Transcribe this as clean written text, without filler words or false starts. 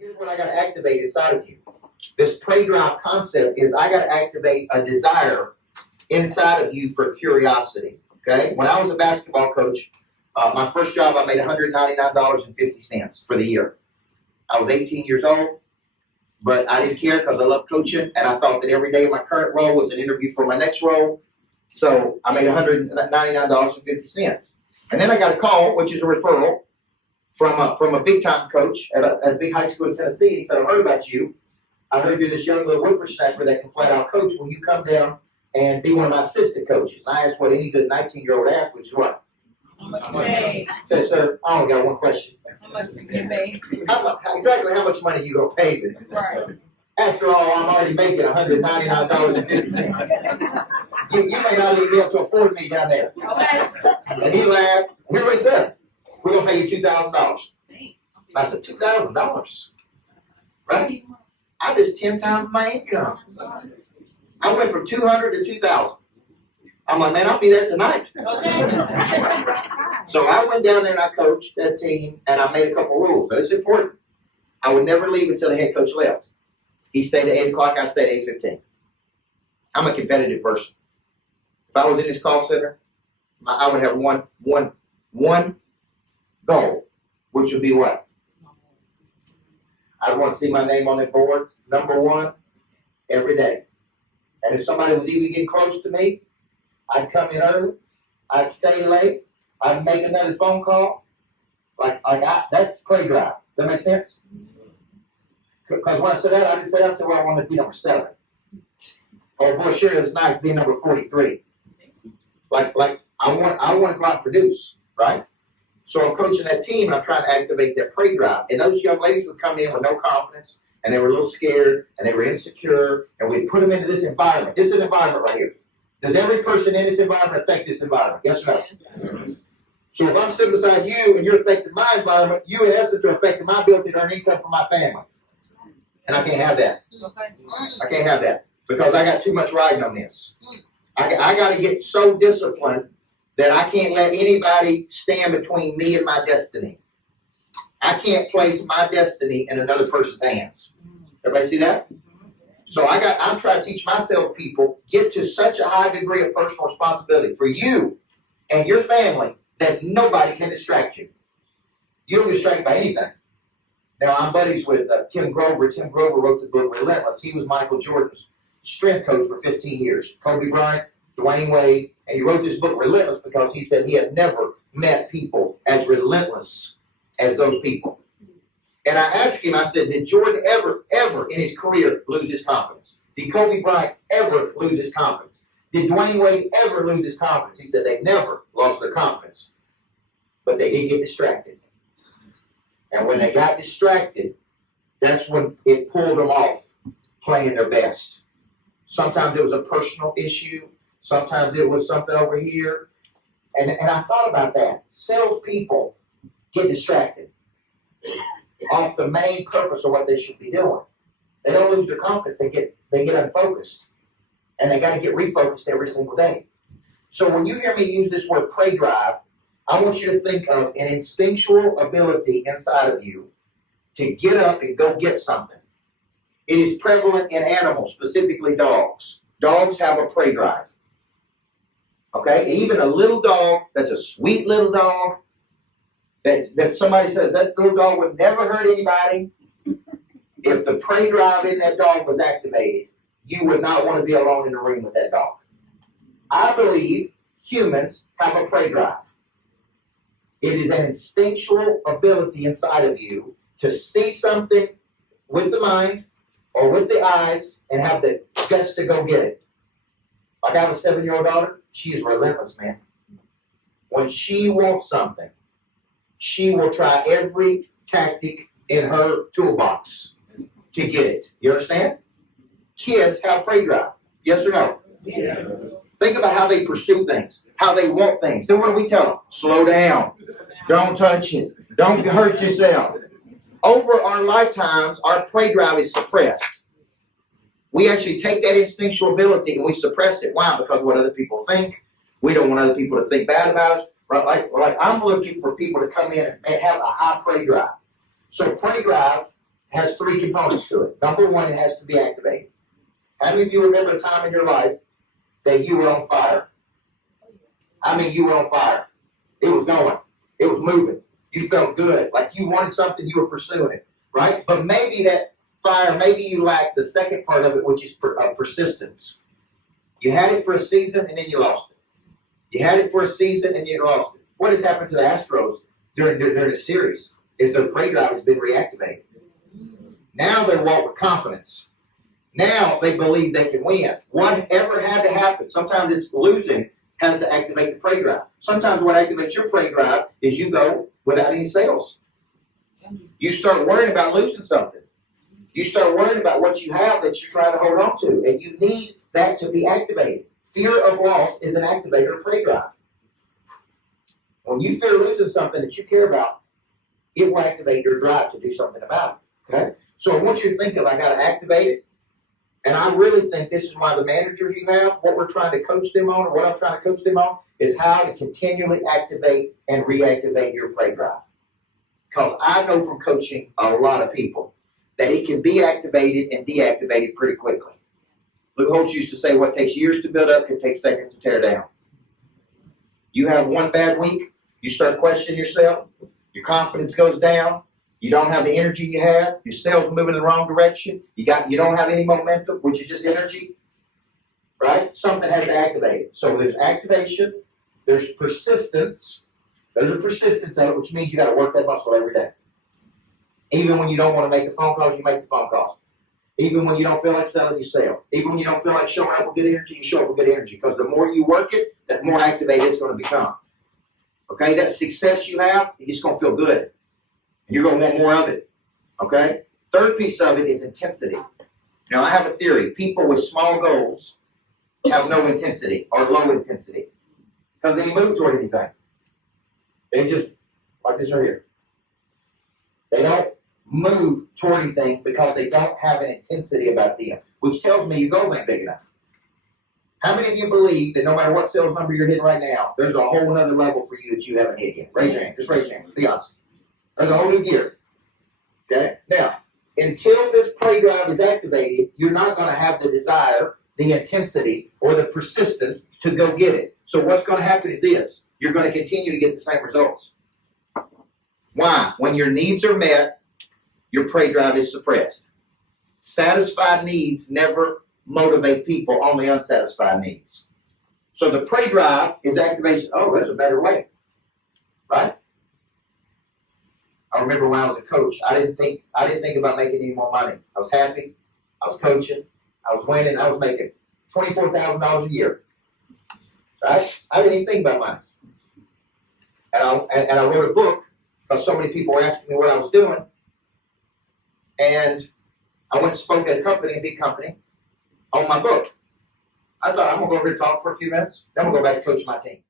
Here's what I got to activate inside of you. This prey drive concept is I got to activate a desire inside of you for curiosity. Okay? When I was a basketball coach, my first job, I made $199.50 for the year. I was 18 years old, but I didn't care because I love coaching, and I thought that every day of my current role was an interview for my next role. So I made $199.50. And then I got a call, which is a referral, from a big-time coach at a big high school in Tennessee. He said, I heard about you. I heard you're this young little whippersnapper that can flat out coach. Will you come down and be one of my assistant coaches? And I asked what any good 19-year-old asks, which is what? How much you pay? Said, sir, I only got one question. How much you pay? Exactly how much money you going to pay me? Right. After all, I'm already making $199.50. You may not even be able to afford me down there. Okay. And he laughed. Here's what he said. We're going to pay you $2,000. And I said, $2,000? Right? I just 10 times my income. I went from 200 to 2,000. I'm like, man, I'll be there tonight. Okay. So I went down there and I coached that team, and I made a couple rules. That's important. I would never leave until the head coach left. He stayed at 8 o'clock. I stayed at 8:15. I'm a competitive person. If I was in this call center, I would have one goal, which would be what? I'd want to see my name on the board, number one, every day. And if somebody was even getting close to me, I'd come in early. I'd stay late. I'd make another phone call. That's prey drive. Does that make sense? Because when I said that, I didn't say that. I said, well, I want to be number 7. Oh boy, sure, it's nice being number 43. I want to go out and produce, right? So I'm coaching that team, and I'm trying to activate that prey drive. And those young ladies would come in with no confidence, and they were a little scared, and they were insecure, and we'd put them into this environment. This is an environment right here. Does every person in this environment affect this environment? Yes or no? Yes. So if I'm sitting beside you, and you're affecting my environment, you in essence are affecting my ability to earn income for my family. And I can't have that. I can't have that because I got too much riding on this. I got to get so disciplined that I can't let anybody stand between me and my destiny. I can't place my destiny in another person's hands. Everybody see that? So I'm trying to teach my salespeople, get to such a high degree of personal responsibility for you and your family that nobody can distract you. You don't get distracted by anything. Now, I'm buddies with Tim Grover. Tim Grover wrote the book Relentless. He was Michael Jordan's strength coach for 15 years. Kobe Bryant, Dwayne Wade, and he wrote this book Relentless because he said he had never met people as relentless as those people. And I asked him, I said, did Jordan ever in his career lose his confidence? Did Kobe Bryant ever lose his confidence? Did Dwayne Wade ever lose his confidence? He said they never lost their confidence, but they did get distracted. And when they got distracted, that's when it pulled them off playing their best. Sometimes it was a personal issue. Sometimes it was something over here. And I thought about that. Salespeople get distracted off the main purpose of what they should be doing. They don't lose their confidence. They get unfocused. And they got to get refocused every single day. So when you hear me use this word prey drive, I want you to think of an instinctual ability inside of you to get up and go get something. It is prevalent in animals, specifically dogs. Dogs have a prey drive. Okay? Even a little dog that's a sweet little dog, that somebody says that little dog would never hurt anybody. If the prey drive in that dog was activated, you would not want to be alone in the room with that dog. I believe humans have a prey drive. It is an instinctual ability inside of you to see something with the mind or with the eyes and have the guts to go get it. Like I have a 7-year-old daughter, she is relentless, man. When she wants something, she will try every tactic in her toolbox to get it. You understand? Kids have prey drive. Yes or no? Yes. Think about how they pursue things, how they want things. Then what do we tell them? Slow down. Don't touch it. Don't hurt yourself. Over our lifetimes, our prey drive is suppressed. We actually take that instinctual ability and we suppress it. Why? Because of what other people think. We don't want other people to think bad about us. Right? Like I'm looking for people to come in and have a high prey drive. So prey drive has three components to it. Number one, it has to be activated. How many of you remember a time in your life that you were on fire? I mean, you were on fire. It was going. It was moving. You felt good. Like you wanted something, you were pursuing it, right? But maybe that fire, maybe you lacked the second part of it, which is persistence. You had it for a season and then you lost it. You had it for a season and you lost it. What has happened to the Astros during the series is their prey drive has been reactivated. Now they walk with confidence. Now they believe they can win. Whatever had to happen, sometimes it's losing has to activate the prey drive. Sometimes what activates your prey drive is you go without any sales. You start worrying about losing something. You start worrying about what you have that you're trying to hold on to, and you need that to be activated. Fear of loss is an activator of prey drive. When you fear losing something that you care about, it will activate your drive to do something about it. Okay? So I want you to think of, I got to activate it. And I really think this is why the managers you have, what we're trying to coach them on, or what I'm trying to coach them on, is how to continually activate and reactivate your prey drive. Because I know from coaching a lot of people that it can be activated and deactivated pretty quickly. Lou Holtz used to say what takes years to build up can take seconds to tear down. You have one bad week, you start questioning yourself, your confidence goes down, you don't have the energy you had, your sales are moving in the wrong direction, you don't have any momentum, which is just energy, right? Something has to activate it. So there's activation, there's persistence. There's a persistence of it, which means you got to work that muscle every day. Even when you don't want to make the phone calls, you make the phone calls. Even when you don't feel like selling, you sell. Even when you don't feel like showing up with good energy, you show up with good energy. Because the more you work it, the more activated it's going to become. Okay? That success you have, it's going to feel good. And you're going to want more of it. Okay? Third piece of it is intensity. Now, I have a theory. People with small goals have no intensity or low intensity. Because they ain't move toward anything. They just, like this right here. They don't move toward anything because they don't have an intensity about them, which tells me your goals ain't big enough. How many of you believe that no matter what sales number you're hitting right now, there's a whole other level for you that you haven't hit yet? Raise your hand. Just raise your hand. Be honest. There's a whole new gear. Okay? Now, until this prey drive is activated, you're not going to have the desire, the intensity, or the persistence to go get it. So what's going to happen is this. You're going to continue to get the same results. Why? When your needs are met, your prey drive is suppressed. Satisfied needs never motivate people, only unsatisfied needs. So the prey drive is activation. Oh, there's a better way. Right? I remember when I was a coach, I didn't think about making any more money. I was happy. I was coaching. I was winning. I was making $24,000 a year. Right? I didn't even think about money. And I wrote a book because so many people were asking me what I was doing. And I went and spoke at a big company, on my book. I thought, I'm going to go over here and talk for a few minutes. Then I'm going to go back to coach my team.